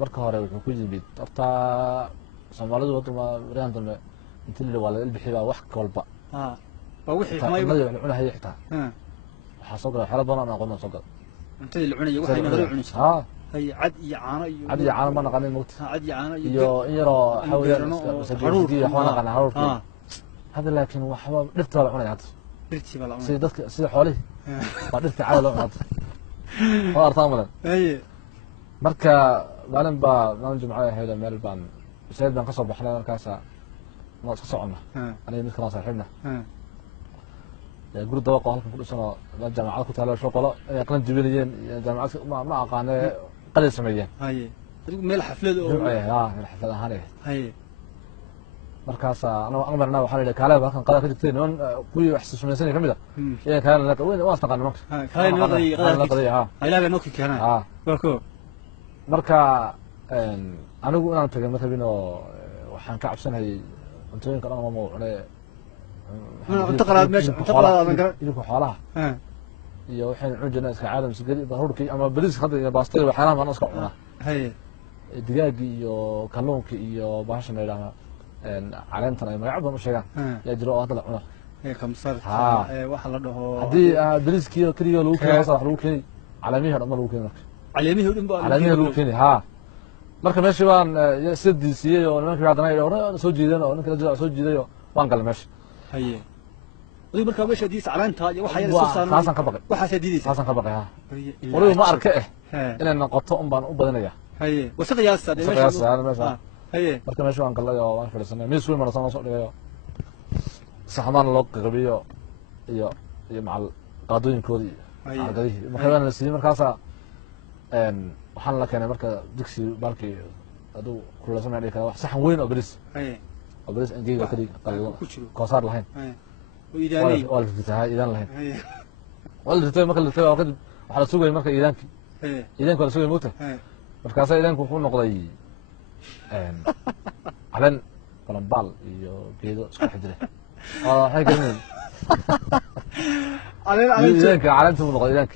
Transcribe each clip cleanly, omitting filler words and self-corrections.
marka hore wuxuu ku yimid horta Soomaalidu wadama reeyan dambe intii la walaal bixiyay wax walba waa wixii xumay la cunahay xitaa waxa soo galay xalad badan aqoon soo galay intii la cunay waxay nagala cunaysaa hay cad iyo caano ma naqanin moogta cad iyo caano iyo in yaro xawayaan sajiidii waxana qana haruurka hada laakiin waxba dhirta la cunay hadda dhirtii baa la cunay sida dadka sida xoolaha waa dhirta caadi loo cunaa waa artaamadan marka maalin jumcada ahayd meel baan sayid baan ka soo baxnay markaas ma iska socona aniga mid kala saaxiibna guri dabaqo halkan ku dhisano jaamacad ku taalo shaqo ay aqoon jibinayeen jaamacad ma aqaanay qalin sameeyeen adigu meel xaflad oo meel xaflad ahaan markaas amarna waxaan leeyahay kaalay halkan qada ka digteen oo kuwii wax sameeyay kamid ah ee kaalay la weyn waa taqaan marka kaalay qada ilaahay nooki keenay waa marka anigu inaan tagay markabino waxaan ka cabsanahay cuntooyinka dhan ma cunay inta qalaad meesha inta qalaad aan garan ilku xoolaha iyo waxaan cunjana iska caadam sigadi daruurkii ama bariis hadda iyo baastada waxyaalaha aan iska cunaa digaagi iyo kalluunka iyo baashan ilaaha caleentan ay magac badan u sheegaan yaa jiro oo hadda la cuno kamsar waxa la dhaho hadii bariiskii kaliya lagu keenay wax lagu keenay calaamihi dhan lagu keenay caleemihi u dhanba caleemihi lagu keenay marka meeshii baan siddiisiyay oo nimankii hadana ay soo jeedeen oo ninka soo jeeday waan galay meesha ودي مركب ايش دي سعلانتها waxa yar soo saaran xasan ka baqay waxa saadiidaysa xasan ka baqay wali ma arka inaan noqoto baan u badanaya wasaq yaasta meesha marka meesha waan galay oo waan fadhiisanay miis weyn marsan soo dhigayo saxmaan loo qabiyo iyo macal qaadooyinkoodii argadihi marka waan la siiyay markaas waxaan la keenay marka digsi balkii aduu kula sameeyay kala wax saxan weyn oo bariis anjeega kali qosaar lahayn وإيداني والفتها إيدان لهن والفتها ما كل فتها وقد على سوق المركز إيدانك إيدانك ولا سوق الموتى مركز إيدانك يكون نقضي علن قلنبال يو سكح حجرة هاي كلمة علن إيدانك علن ثم نقضي إيدانك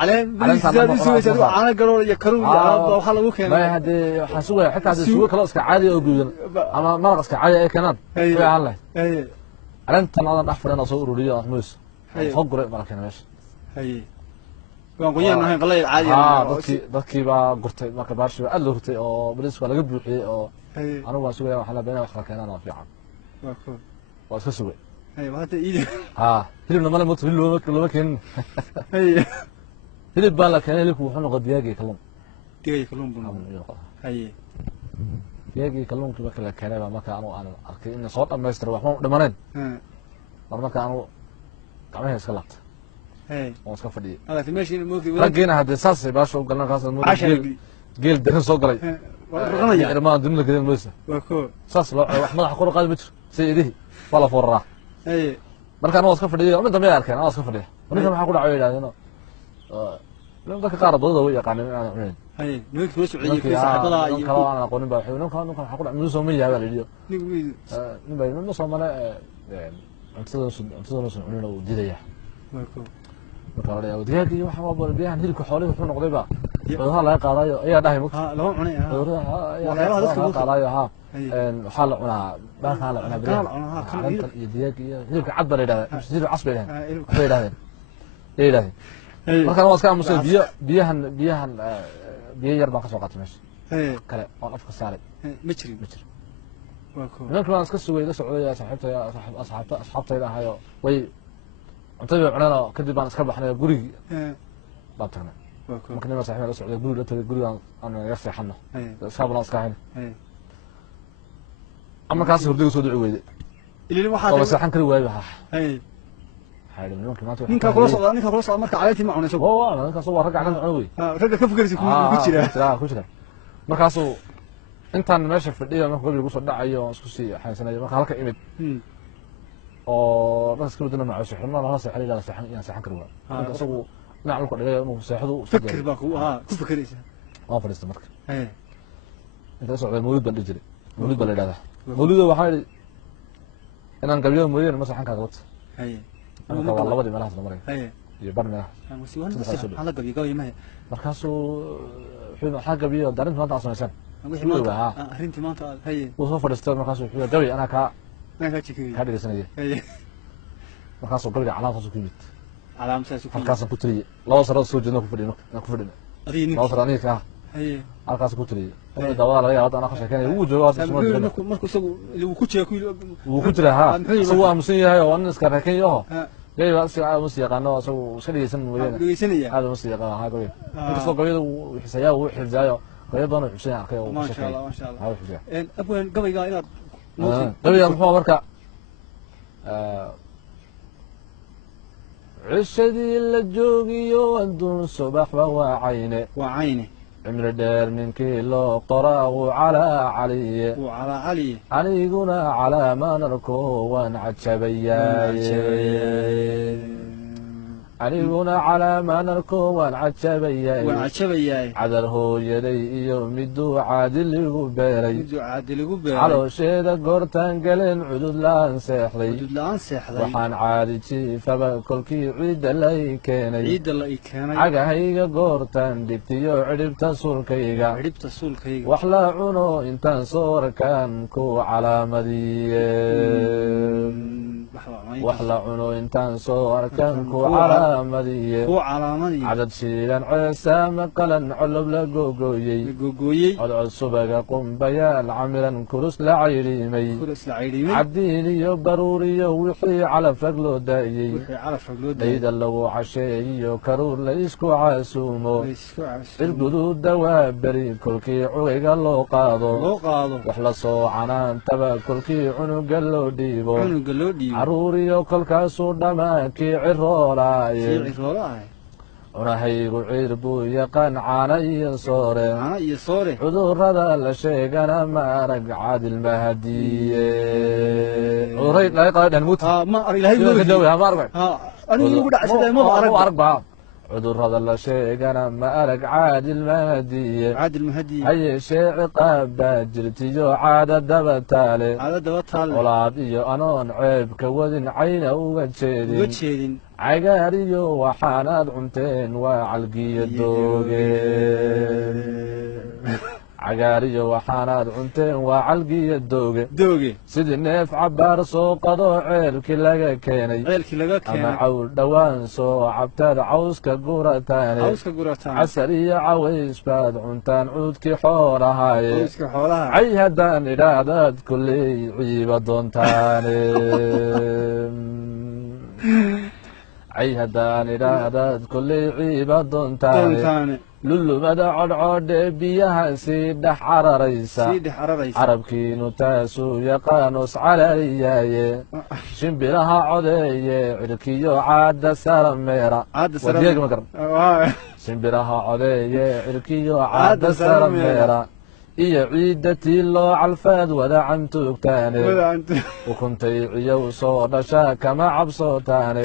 علن سوي أنا قالوا يكرون وحلا وكان ما هذا حسوق حتى هذا سوق خلاص كعادي أو جوجل أما مرقص كعادي أي كلام في الله علنتن أنا أحفر أنا صور لي أحمس فقر مركنا ماشي waan qoyanahay qalay caadi dadkii baa gurtay marka baashi aad loo gurtay oo bariis waa laga buuxiyay oo anigu waan sugaya waxa la beenay wax keenan oo fiican waa iska sugay waxa iidi hilibna ma la muto loo keenin hilib baa la keenay hilibku wuxuu noqday digaag kalluun digaag kalluunka marka la keenay marka aan arkay in soo dhameystiro wax ma dhimaneen marka aanu gacmaha iska laabtay oo iska fadhiyay هذا في ماشي الموفي رجينا هذا اساس باش وقلنا خلاص جيل دهن سو غلي رقميا ما دمنا كده موسى واكو اساس wax madax qor qaad mitr sayidii wala forra marka aan iska fadhiyay mid dambe arkeen aan iska fadhiyay marka waxa ku dhacay ilaadino dadka qaar badada way yaqaaneen aan cuneen nimanka soo socday fi saxabada iyo kala aan aqoonin baa waxay ninkan waxa ku dhacay mid soo ma yahay liiyo nin bay ma soo mana cuntada soo cuneen oo didaya واكو marka la yaabo digaagii waxa waa bariyahan hilibka xoolaha wuxuu noqdayba cudurada laga qaadayo ayaa dhahay mugta loo cunay waxyaalaha dadka laga qaadayo waxa la cunaa baalka la cunaa bariyahan iyo digaagii iyo hilibka cad baa la yiraahdaa hilib cas bay yiraahdeen marka waa iska aamusay biyahan biyo yar baan ka soo qaatay meesha kale oo afka saaray ma jirin واكو nimanka waan iska sugay la socday asxaabtayda ahayo way cuntada cunana kadib baan iska baxnay gurigi baan tagnay marka nima saaxiib la socday guriga tagay guriga aan naga seexano saabana iska hayn ama kaas hurdiga soo dhici weyday ilaa waxa oo saxan kari waayay waxa hayda ninka kula socda marka caleenti ma cunayso ninka soo waa rag gacan cunay way ragga ka fikirsi ku jira markaas intaan meesha fadhiyo marka guriga soo dhacayo isku sii xaysanayo marka halka imid oo dadka isku beddelna macaash xirnaa la saxay la saxan iyo saxan karwa isagu naclu ku dhigay inuu saxadu fikir baa ku fikiraysa waa fadhiista marka inta soo mawlid baan dhijray mawlid baa leedahay mawlidu waxa inaan gabiyo mooyeen ma saxan kaaga wata marka waa labadii meelahaas la maray iyo barna wasi waan la gabiyo ma markaasuu wuxuu maxaa gabiyo darinta maanta aan samaysan wixii maanta arrintii maanta haye wuu soo fadhiistay markaasuu wuxuu gabi anaa kaa jikay kaa dhegeysanaya markaasuu gabiga calaamadaas ku yimid calaamadaas ku halkaasaan ku tiriyey laba sano soo jeedna ku fadhino laba sano aniga kaa haye halkaas ku tiriyey dawada laga yaabo anaa ka sheekeynaya wuu joogo hadda isma jiro markuu isagu wuu ku jira wuu ku jira ha isagu aamusan yahay oo nin iska reekan yaho gabi baa si aad usi yaqaano isagu iska dhegeysan mooyaane dhegeysanaya aad usi yaqaan ha gabi inkastoo gabiyada uu xisayaa uu xilzaayo gabi badan uu xuseen arkay oo ma sha Allah ma sha Allah ha xuseen abwaan gabayga inaad gabiga muxuu marka عشدي لجوجيو أدون صباح وعينه عمر دير من كيلو قراه على علي عليقنا على ما نركو ونعتشبياي عليقنا على ما نركو ونعتشبياي عذره يدي يوم يدو عادل يقبيري على شيدا قرتان قلن عدود لان سيحلي وحان عادي فبا كلكي عيد اللي كيني عقا هيقا قرتان ديبتيو عربتا سولكيقا وحلا عنو انتان صور كان كو على مدية وحلا عنو انتان صور كان كو على مدية عدد شيلان عسام قلن علب لقوقويي عدد سبق قم بيال عملا كرس لعيريمي عديني ضروري وحي على فقلو دايي ليدا لو عشي كرور ليسكو عاسومو القدود دواب بري كلكي عويقا لو قاضو وحلا صو عنان تبا كلكي عنق لو ديبو عروري كلكاسو دماكي عرولاي ونهيق عيربو يقان عاني صوري عذور هذا لشيقنا ما رق عاد المهدي وريد لا يقعد نموت ما أري لهي ما أربع أنا يقول عشان ما أربع عذور هذا لشيقنا ما رق عاد المهدي هي شيء قاب جرتيو عاد دبتالي ولادي أنون عيب كودن عينه وجهدين عقاريو وحاناد عنتين وعلقي الدوغي عقاريو وحاناد عنتين وعلقي الدوغي سيد النيف عبار سو قضو عيلكي لغا كيني اما عول دوان سو عبتاد عوسكا قورتاني عسرية عويس باد عنتان عودكي حولهاي عي هدان إرادات كلي عيبا دونتاني عي هدان إرادات كلي عيبا دونتاني لولو مدى عرعود بيها سيدح عرريسا عربكي نتاسو يقانوس على رياي شنبلها عودي عركيو عاد سرميرا وديق مقرن شنبلها عودي عركيو عاد سرميرا إيا عيدتي الله عالفاد ودعنتوك تاني وكنت عيو صودا شاك ما عبصوتاني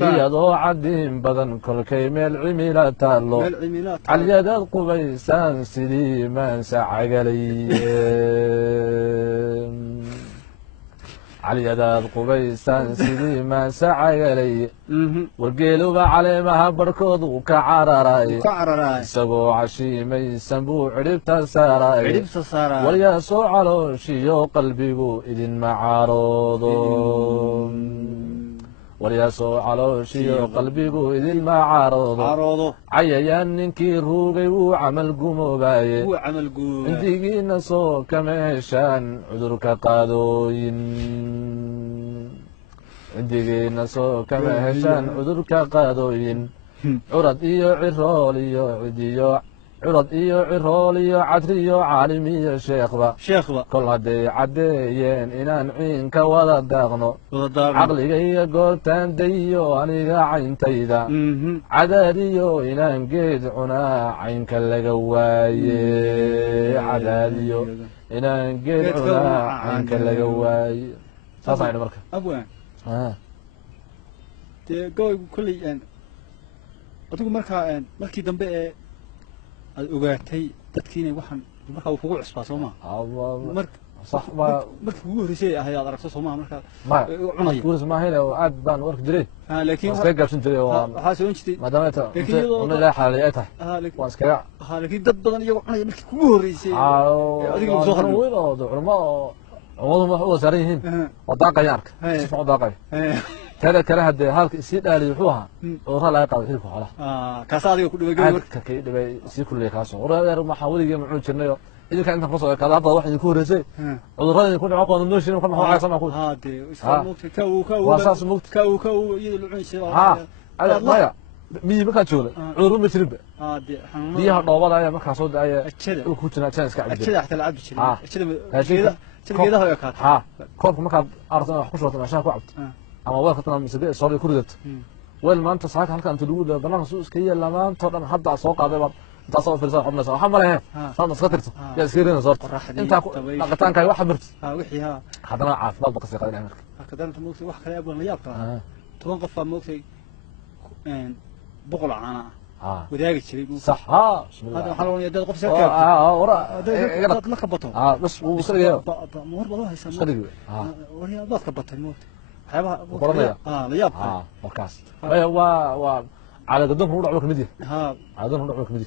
إيا ضو عدين بدن كل كيميل عميلة تالو عاليد القبيسان سيدي من سعقلي عليد القبيسان سيدي من سعقلي والقيلوبة علي مها بركض وكعرراي سبو عشي ميسن بو عربتا ساراي والياسو علو شيو قلبيقو إذن معارضو والياسو علو شيو قلبيقو إذن معارضو عيان ننكي روغي وعمل قموباي انتيقي نسو كميشان عذرك قادوين عندينا سو كما هشان عذرك قادوين عرض إيو عرول إيو عديو عرض إيو عرول إيو عدريو عالمي شيخبا كل هدي عديين إنان عينك ولا داغنو عقلي إيو قولتان ديو أنيقا عين تيدا عداديو إنان قيد عنا عينك اللقواي عداديو إنان قيد عنا عينك اللقواي ساسا عين مركب أبوان dee gabaygu kolley adigu markii dambe ee aad ogaatay dadkii inay waxaan markaa uu kugu cusbaa soo maha markii ugu horreysay ahay aad aragto soo maha markaa cunaya maahayn aad baan u arki jiray laakiin iska gaabsan jiray oo waxaa soo jirtay maadaama inta ilaa xaalay ay tahay waa iskaga laakiin dad badan iyagoo cunaya markii kugu horeysay adiga soo weyn oo culamo oo ma u saaran yihiin oo daaqaya arka si fiican daaqaya kale kale hadee halka si dhaali wuxuu ahaa cudurro laga qaaday hilibka xoolaha kaas adiga ku dhibay gabar ka dhibay si kullee kaasoo wareer ma xawliga ma jirnay idinka inta ka soo qaada hadda wax idin ku horeysay cudurrada ku dhaco qoon nooshin ka maxaa aysan ku dee iska moogtay ka wasaas moogtay ka iyada lucunsay ala maya mii markaa joogay cudurro ma jirin dee biyaha dhoobada ayaa markaa soo daaya ku jira jaan iska cabdi ajada xataa la cabdi jiray geedaha way kaatay koobka markaa ardan wax ku shooto meesha ku cabto ama weelka tan misage soo ku ridato weel maanta saaka halka inta lagu leeyahay banaanka soo iska yeelaa maanta dhan hadda soo qaaday baad inta soo fiirsan xubnaysa waxa ma leeyahay soo iska tirto yaa iska reena soo inta dhaqataanka wax barti wixii hadana caafimaad ba ka sii qaaday amarka kadaan moogtay wax kale abaan la yaabta 10 qof baa moogtay boqol caana wadaagi jiray صح بسم الله هذا حلوان يدد قف سكر ورا لا كبطو بس وصل مور بدو هيسان صدق وريا داد كبطay موت waxyaabaha qoranaya la yaab markaas waa على قدام هو دعوه كميدي ها عادن هو دعوه كميدي